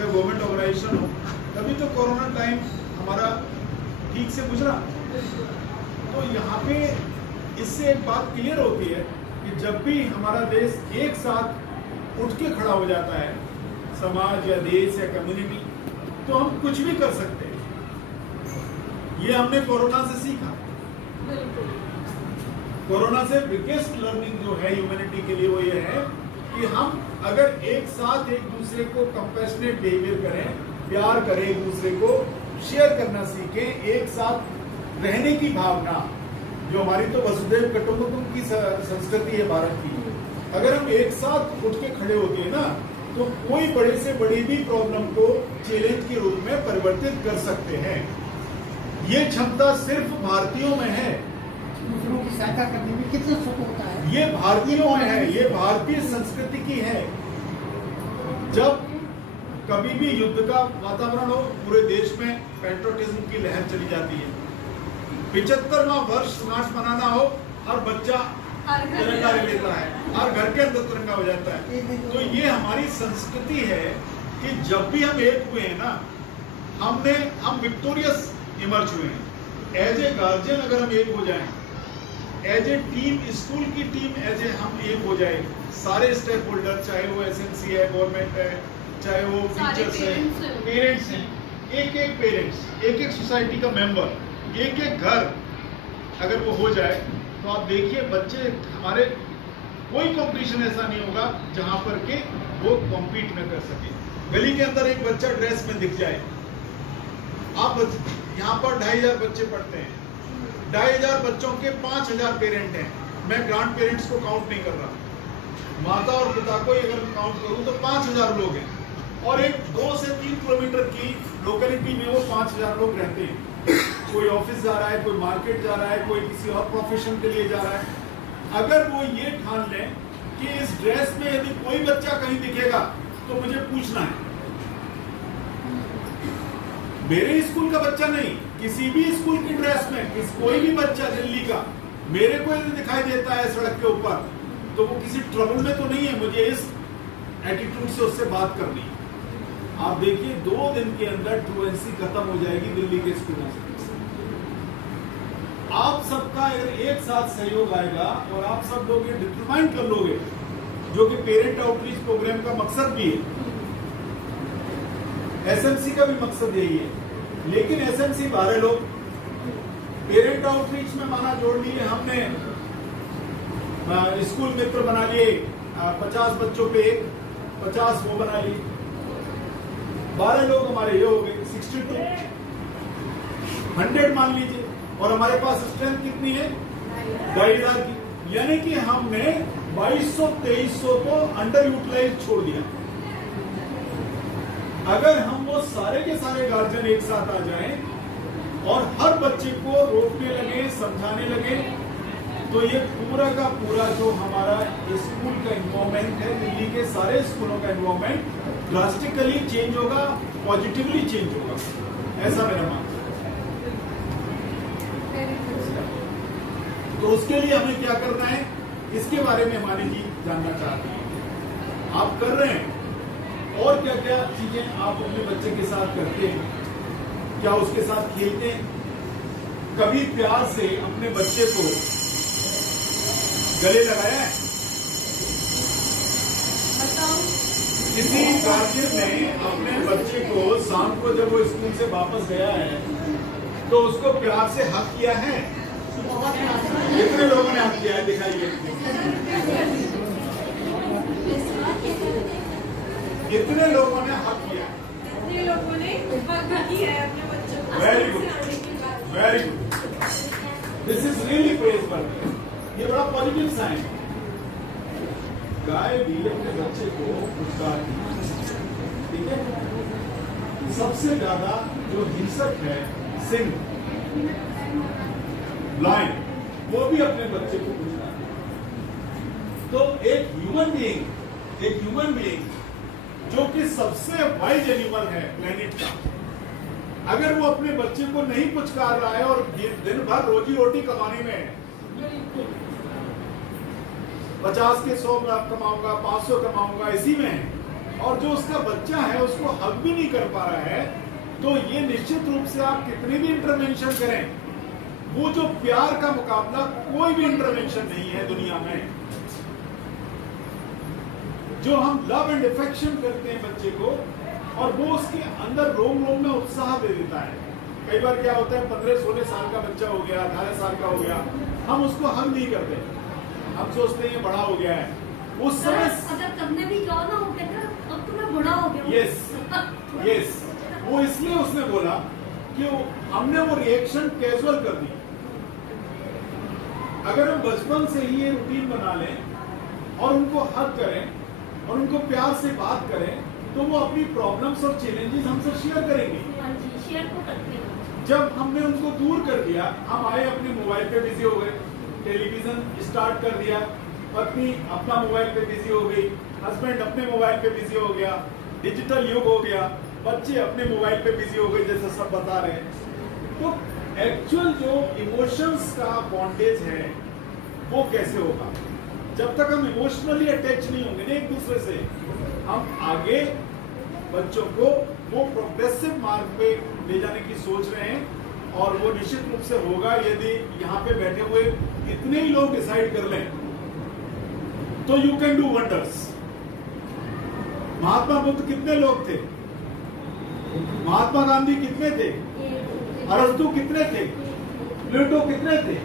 चाहे government organisation हो, तभी तो कोरोना टाइम हमारा ठीक से गुजरा। तो यहाँ पे इससे एक बात क्लियर होती है कि जब भी हमारा देश एक साथ उठ के खड़ा हो जाता है, समाज या देश या कम्युनिटी, तो हम कुछ भी कर सकते हैं। ये हमने कोरोना से सीखा। कोरोना से बिगेस्ट लर्निंग जो है ह्यूमैनिटी के लिए वो ये है कि हम अगर एक साथ एक दूसरे को कंपैशनेट बिहेवियर करें, प्यार करें, एक दूसरे को शेयर करना सीखें, एक साथ रहने की भावना, जो हमारी तो वसुधैव कुटुंबकम की संस्कृति है भारत की, अगर हम एक साथ उठ के खड़े होते हैं ना, तो कोई बड़े से बड़ी भी प्रॉब्लम को चैलेंज के रूप में परिवर्तित कर सकते हैं। ये क्षमता सिर्फ भारतीयों में है। दूसरों की सहायता करने में कितना सुख होता है, ये भारतीयों में है, ये भारतीय संस्कृति की है। जब कभी भी युद्ध का वातावरण हो, पूरे देश में पैट्रियोटिज्म की लहर चली जाती है। 75वां वर्ष मार्च मनाना हो, हर बच्चा तिरंगा लेता है, हर घर के अंदर तिरंगा हो जाता है। तो ये हमारी संस्कृति है कि जब भी हम एक हुए हैं ना, हम विक्टोरियस इमर्ज हुए हैं। एज ए गार्जियन अगर हम एक हो जाएं, एज ए टीम, स्कूल की टीम एज ए हम एक हो जाए, सारे स्टेक होल्डर, चाहे वो एसएमसी है, गवर्नमेंट है, चाहे वो टीचर्स है, पेरेंट्स हैं, एक पेरेंट्स, एक सोसाइटी का मेंबर, एक घर अगर वो हो जाए, तो आप देखिए बच्चे हमारे, कोई कंपटीशन ऐसा नहीं होगा जहां पर के वो कॉम्पीट न कर सके। गली के अंदर एक बच्चा ड्रेस में दिख जाए, आप यहाँ पर 2500 बच्चे पढ़ते हैं, 2500 बच्चों के 5000 पेरेंट हैं। मैं ग्रांड पेरेंट्स को काउंट नहीं कर रहा, माता और पिता को अगर काउंट करूं तो 5000 लोग हैं, और एक 2 से 3 किलोमीटर की लोकेलिटी में वो 5000 लोग रहते हैं। कोई ऑफिस जा रहा है, कोई मार्केट जा रहा है, कोई किसी और प्रोफेशन के लिए जा रहा है। अगर वो ये ठान लें कि इस ड्रेस में यदि कोई बच्चा कहीं दिखेगा तो मुझे पूछना है, मेरे स्कूल का बच्चा नहीं, किसी भी स्कूल की ड्रेस में कोई भी बच्चा दिल्ली का मेरे को यदि दिखाई देता है सड़क के ऊपर, तो वो किसी ट्रबल में तो नहीं है, मुझे इस एटीट्यूड से उससे बात करनी है। आप देखिए 2 दिन के अंदर ट्रुएंसी खत्म हो जाएगी दिल्ली के स्कूलों से। आप सबका अगर एक साथ सहयोग आएगा और आप सब लोग ये डिटरमाइन कर लोगे, जो कि पेरेंट आउटरीच प्रोग्राम का मकसद भी है, एसएमसी का भी मकसद यही है। लेकिन एसएमसी 12 लोग, पेरेंट आउटरीच में माना जोड़ लिए हमने, स्कूल मित्र बना लिए, 50 बच्चों पे 50 वो बना लिए, 12 लोग हमारे ये हो गए 62, 100 मान लीजिए, और हमारे पास स्ट्रेंथ कितनी है 2500 की, यानी कि हमने 2200-2300 को अंडर यूटिलाइज छोड़ दिया। अगर हम वो सारे के सारे गार्जियन एक साथ आ जाएं और हर बच्चे को रोकने लगे, समझाने लगे, तो ये पूरा का पूरा जो हमारा स्कूल का इन्वायरमेंट है, दिल्ली के सारे स्कूलों का इन्वायरमेंट ड्रास्टिकली चेंज होगा, पॉजिटिवली चेंज होगा, ऐसा मेरा मानना है। तो उसके लिए हमें क्या करना है, इसके बारे में हमारी जी जानना चाहते हैं। आप कर रहे हैं, और क्या क्या चीजें आप अपने बच्चे के साथ करते हैं, क्या उसके साथ खेलते हैं, कभी प्यार से अपने बच्चे को गले लगाया है? किसी गार्जियन ने अपने बच्चे को शाम को जब वो स्कूल से वापस गया है तो उसको प्यार से हक किया है? कितने लोगों ने हक किया है, दिखाइए। कितने लोगों ने हक किया है? कितने लोगों ने हक किया है अपने बच्चों को? Very good, very good, this is really praiseworthy. ये बड़ा पॉजिटिव साइन है। गाय भी अपने बच्चे को पुचकारती है, ठीक है। सबसे ज्यादा जो हिंसक है सिंह, लायन, वो भी अपने बच्चे को पुचकारती है। तो एक ह्यूमन बीइंग जो कि सबसे वाइज एनिमल है प्लेनेट का, अगर वो अपने बच्चे को नहीं पुचकार रहा है और दिन भर रोजी रोटी कमाने में है, 50 के 100 कमाऊंगा, 500 कमाऊंगा, इसी में है, और जो उसका बच्चा है उसको हक भी नहीं कर पा रहा है, तो ये निश्चित रूप से आप कितने भी इंटरवेंशन करें, वो जो प्यार का मुकाबला कोई भी इंटरवेंशन नहीं है दुनिया में। जो हम लव एंड अफेक्शन करते हैं बच्चे को, और वो उसके अंदर रोम रोम में उत्साह दे देता है। कई बार क्या होता है, 15-16 साल का बच्चा हो गया, 18 साल का हो गया, हम उसको हग नहीं करते, हम सोचते हैं ये बड़ा हो गया है। उस समय अगर करने भी जाओ ना, वो कहते हैं अब तो मैं बड़ा हो गया। यस, वो इसलिए उसने बोला कि हमने वो रिएक्शन कैजुअल कर दी। अगर हम बचपन से ही ये रूटीन बना लें और उनको हग करें और उनको प्यार से बात करें, तो वो अपनी प्रॉब्लम्स और चैलेंजेस हमसे शेयर करेंगे। हाँ जी, शेयर तो करते हैं। जब हमने उनको दूर कर दिया, हम आए अपने मोबाइल पे बिजी हो गए, टेलीविजन स्टार्ट कर दिया, पत्नी अपना मोबाइल पे बिजी हो गई, हस्बैंड अपने मोबाइल पे बिजी हो गया, डिजिटल युग हो गया, बच्चे अपने मोबाइल पे बिजी हो गए, जैसे सब बता रहे हैं। तो एक्चुअल जो इमोशंस का बॉन्डेज है वो कैसे होगा? जब तक हम इमोशनली अटैच नहीं होंगे ना एक दूसरे से, हम आगे बच्चों को वो प्रोग्रेसिव मार्ग पे ले जाने की सोच रहे हैं। और वो निश्चित रूप से होगा यदि यहाँ पे बैठे हुए इतने ही लोग डिसाइड कर लें, तो you can do wonders. Mahatma Buddha कितने लोग थे? महात्मा गांधी कितने थे? अरस्तु कितने थे? प्लेटो कितने थे?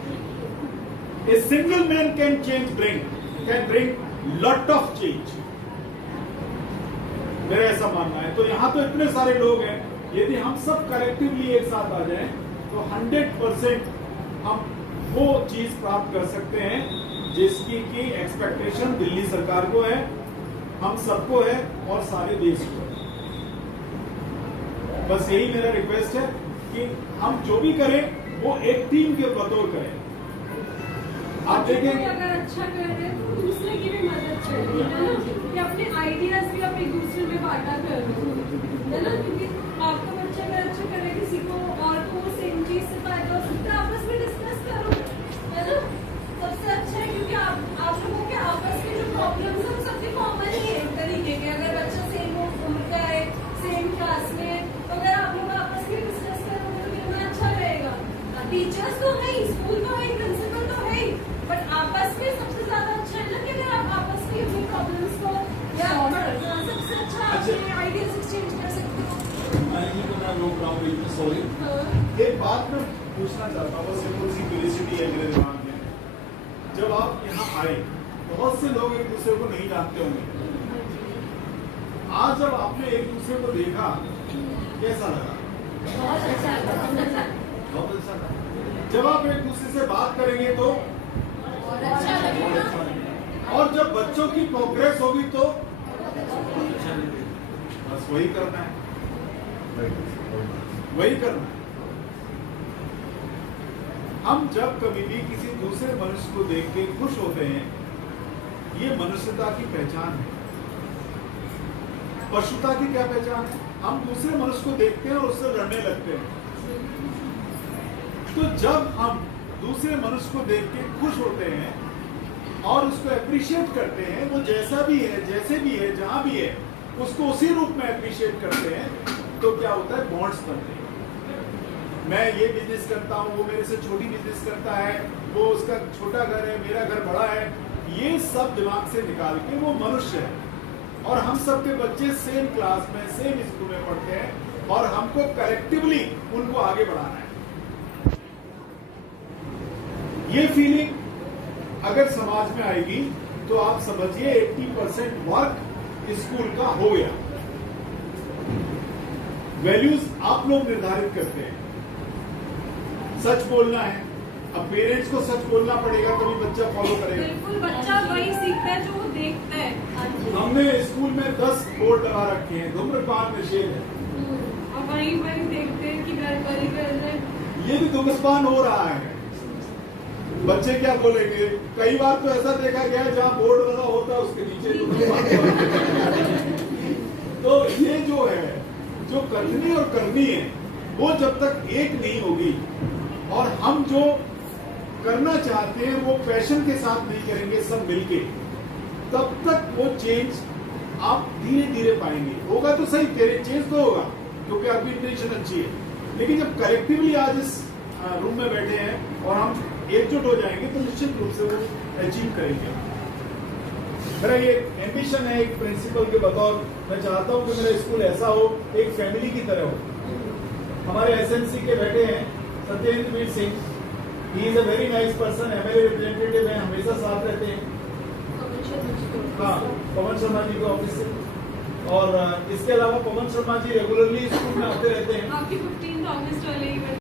A single man can bring lot of change. मेरा ऐसा मानना है। तो यहां तो इतने सारे लोग हैं, यदि हम सब कलेक्टिवली एक साथ आ जाएं तो 100% हम वो चीज प्राप्त कर सकते हैं जिसकी की एक्सपेक्टेशन दिल्ली सरकार को है, हम सबको है और सारे देश को है। बस यही मेरा रिक्वेस्ट है कि हम जो भी करें वो एक टीम के बतौर करें। आप देखें, अगर अच्छा कर रहे हैं तो दूसरे की भी मदद करें, है ना, कि अपने आइडियाज भी अपने दूसरे में बांटा करें, है ना, क्योंकि आपका बच्चा अगर अच्छा करे किसी को और तो वो सेम चीज से फायदा हो सकता है, आपस में डिस्कस करो, है ना, सबसे अच्छा है। क्योंकि आप लोगों के आपस में जो प्रॉब्लम्स हैं सबके कॉमन ही है एक तरीके के। अगर बच्चा सेम उम्र का है, सेम क्लास में, तो अगर आप लोग आपस में डिस्कस करोगे तो कितना अच्छा रहेगा। टीचर्स तो है ही, स्कूल तो है ही, प्रिंसिपल तो है ही, बट आपस में सबसे ज्यादा अच्छा है ना कि अगर आप आपस में अपनी प्रॉब्लम्स को या सबसे अच्छा अपने आइडियाज एक्सचेंज कर सकते हो। सॉरी, एक बात मैं पूछना चाहता हूँ, सिंपल सी क्यूरियोसिटी है मेरे दिमाग में। जब आप यहाँ आए, बहुत से लोग एक दूसरे को नहीं जानते होंगे। आज जब आपने एक दूसरे को देखा, कैसा लगा? बहुत अच्छा लगा। बहुत अच्छा था। जब आप एक दूसरे से बात करेंगे तो बहुत अच्छा लगेगा। और जब बच्चों की प्रोग्रेस होगी तो बस वही करना है, वही करना है। हम जब कभी भी किसी दूसरे मनुष्य को देख के खुश होते हैं, ये मनुष्यता की पहचान है। पशुता की क्या पहचान है? हम दूसरे मनुष्य को देखते हैं और उससे लड़ने लगते हैं। तो जब हम दूसरे मनुष्य को देख के खुश होते हैं और उसको अप्रिशिएट करते हैं, वो जैसा भी है, जैसे भी है, जहां भी है, उसको उसी रूप में अप्रिशिएट करते हैं, तो क्या होता है? बॉन्ड्स बनते हैं। मैं ये बिजनेस करता हूँ, वो मेरे से छोटी बिजनेस करता है, वो उसका छोटा घर है, मेरा घर बड़ा है, ये सब दिमाग से निकाल के वो मनुष्य है। और हम सबके बच्चे सेम क्लास में, सेम स्कूल में पढ़ते हैं और हमको कलेक्टिवली उनको आगे बढ़ाना है। ये फीलिंग अगर समाज में आएगी तो आप समझिए 80% वर्क स्कूल का हो गया। वैल्यूज आप लोग निर्धारित करते हैं। सच बोलना है, अब पेरेंट्स को सच बोलना पड़ेगा तभी बच्चा फॉलो करेगा। बिल्कुल, बच्चा वही सीखता है जो वो देखता है। हमने स्कूल में 10 बोर्ड लगा रखे हैं, धूम्रपान निषेध है, और वही देखते हैं कि घर पर ही कर रहे हैं। ये भी धूम्रपान हो रहा है। बच्चे क्या बोलेंगे? कई बार तो ऐसा देखा गया है जहां बोर्ड लगा होता है उसके नीचे तो ये जो है, जो करनी और करनी है, वो जब तक एक नहीं होगी और हम जो करना चाहते हैं वो पैशन के साथ नहीं करेंगे सब मिलके, तब तक वो चेंज आप धीरे धीरे पाएंगे। होगा तो सही, तेरे चेंज तो होगा क्योंकि आपकी इंटेंशन अच्छी है, लेकिन जब कलेक्टिवली आज इस रूम में बैठे हैं और हम एकजुट हो जाएंगे तो निश्चित रूप से वो अचीव करेंगे। मेरा ये एम्बिशन है एक प्रिंसिपल के बतौर, मैं चाहता हूं कि मेरा स्कूल ऐसा हो, एक फैमिली की तरह हो। हमारे एसएमसी के बैठे हैं Satyendra Singh, he is a very nice person, MLA representative है, हमेशा साथ रहते हैं। हाँ, पवन शर्मा जी के ऑफिस से। और इसके अलावा पवन शर्मा जी रेगुलरली स्कूल में आते रहते हैं। आपकी 15 अगस्त वाले